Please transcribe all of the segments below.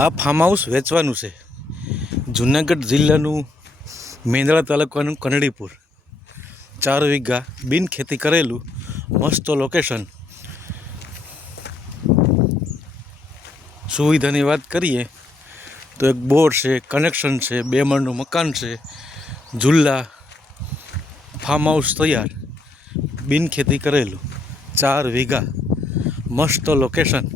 આ farm house વેચવાનું છે. જુનાગઢ જિલ્લાનું મેંદરા તાલુકાનું કનડીપુર. 4 વીઘા બિન ખેતી કરેલું મસ્ત લોકેશન. સુવિધાની વાત કરીએ તો એક બોર છે, કનેક્શન છે, 2 માળનું મકાન છે, ઝૂલા, ફાર્મ હાઉસ તૈયાર, બિન ખેતી કરેલું, 4 વીઘા, મસ્ત લોકેશન.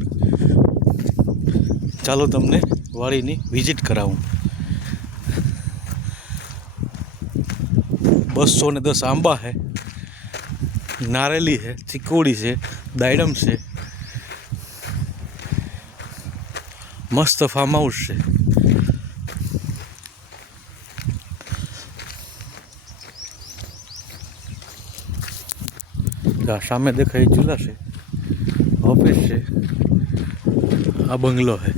ચાલો તમને વાડીની વિઝિટ કરાવું. 210 આંબા है, नारेली है, चिकोड़ी છે, दायडम છે. मस्त फार्म हाउस છે. सामने देखाई झूला છે, ऑफिस છે, आ बंगलो है.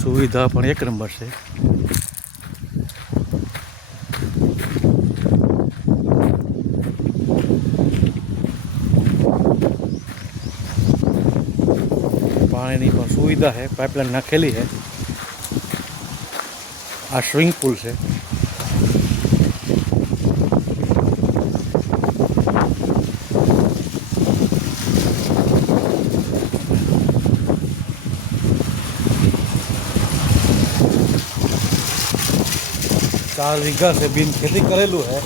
सुविधा पण 1 नंबर है. पानी की सुविधा है, पाइपलाइन नाखेली है. आ स्विमिंग पूल है. चार वीघा से बिन खेती करेलू है.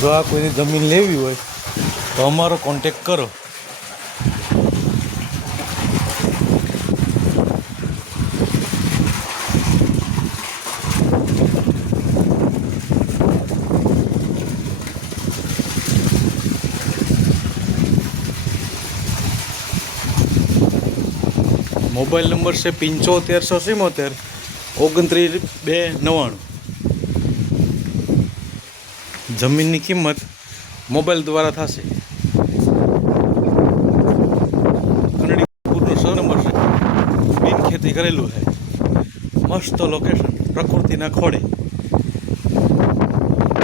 जो आ कोई जमीन लेवी हो तो अमारो कॉन्टेक्ट करो. मोबाइल नंबर से 7577 29 जमीन की कीमत मोबाइल द्वारा थशे. कनडीपुर सर नंबर से बिन खेती करेलू है. मस्त लोकेशन, प्रकृति ना खोड़े.